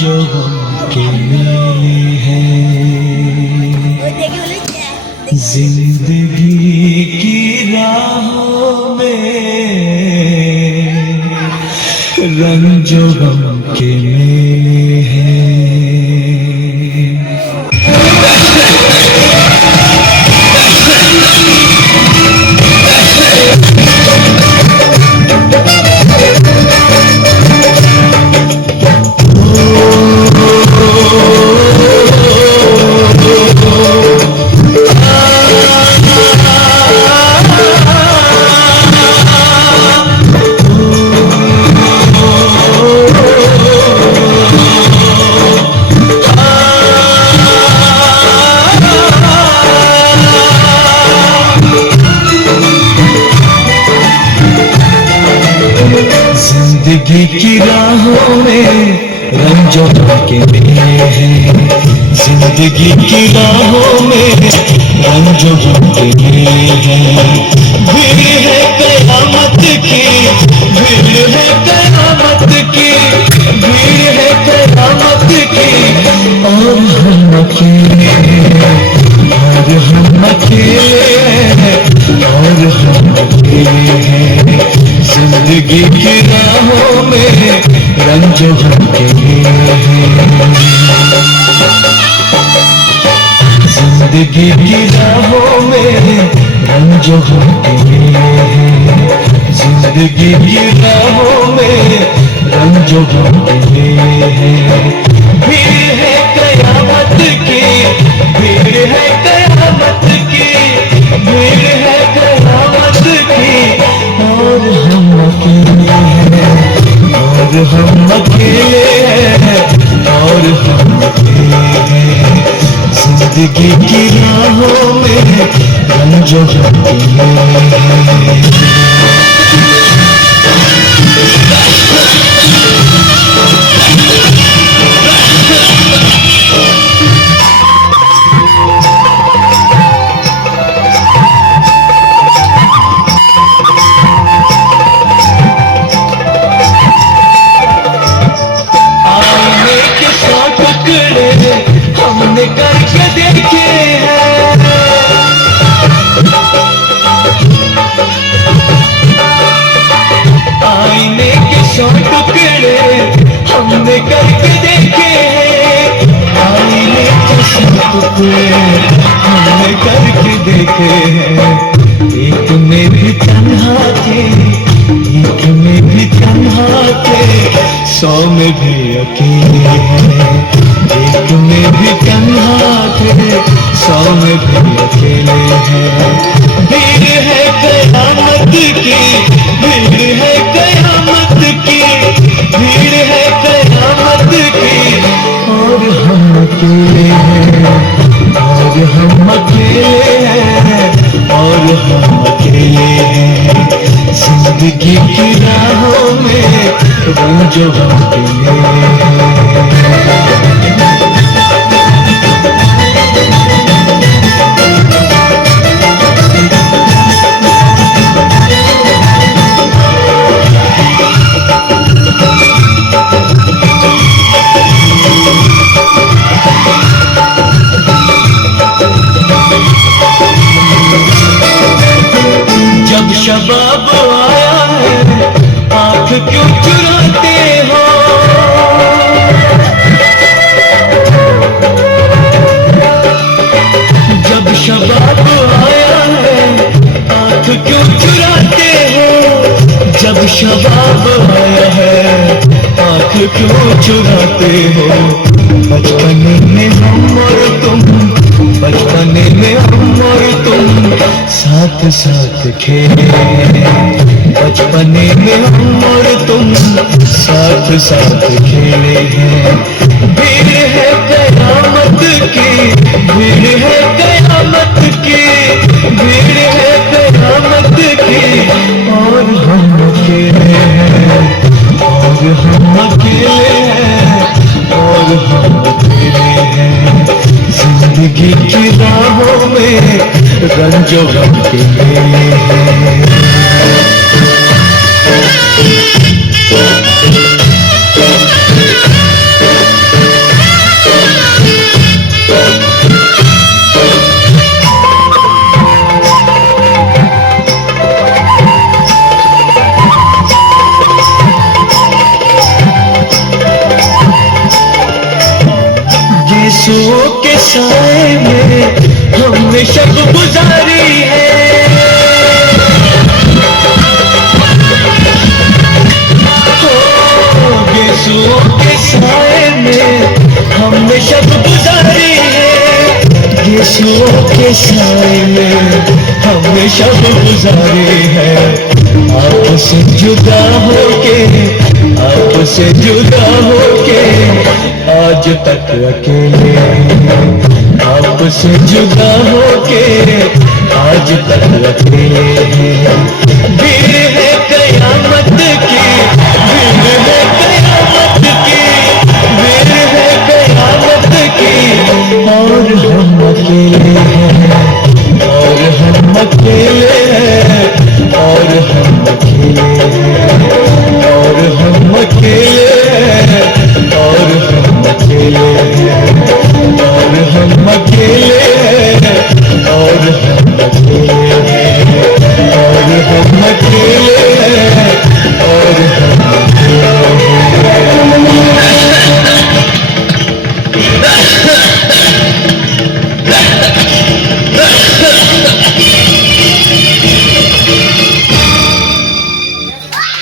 जो के लिए है जिंदगी की राहों में रंग जो गम के लिए है। जिंदगी की राहों में रंजों के लिए है जिंदगी की राहों में रंजों के लिए है। भीड़ है कयामत की भीड़ है कयामत की भीड़ है कयामत की और हम अकेले और हम अकेले और हम अकेले हैं। जिंदगी की राहों में रंजों के लिए है जिंदगी की राहों में रंजों के लिए है जिंदगी की राहों में रंजों के लिए है। भीड़ है कयामत की भीड़ है कयामत की भीड़ है कयामत की और हम अकेले हैं और हम अकेले हैं और हम अकेले हैं। जिंदगी की राहों में रंजों के लिए है। हमने करके देखे हैं आईने के 100 टुकड़े हमने करके देखे हैं आईने के 100 टुकड़े हमने करके देखे हैं। एक में भी तन्हा थे एक में भी तन्हा थे 100 में भी अकेले हैं। एक में भी तन्हा थे 100 में भी अकेले हैं। भीड़ है कयामत की भीड़ है कयामत की भीड़ है कयामत की और हम अकेले हैं और हम अकेले हैं और हम अकेले हैं। जिंदगी की राहों में रंजों के लिए जब शबाब आया है आंख क्यों चुराते हो जब शबाब आया है आंख क्यों चुराते हो जब शबाब आया है आंख क्यों चुराते हो। बचपने में हम और तुम बचपने में हम और तुम साथ साथ खेले बचपने में हम और तुम साथ साथ खेले हैं। भीड़ है कयामत की भीड़ है कयामत की भीड़ है कयामत की और हम अकेले हैं और हम अकेले हैं और हम अकेले हैं। जिंदगी की राहों में रंजों के लिए है। साए में हमने शब गुजारी है। यीशुओं के साए में हमने शब गुजारी है। यीशुओं के साए में हमने शब गुजारी है। आपसे जुदा होके, आपसे जुदा होके आज तक अकेले, आपसे जुदा होके आज तक अकेले हैं। भीड़ है कयामत की, भीड़ है कयामत की, भीड़ है कयामत की, और हम अकेले हैं, और हम अकेले हैं, और हम अकेले हैं, और हम अकेले हैं, और हम अकेले हैं, और हम अकेले हैं, और हम अकेले हैं, और हम अकेले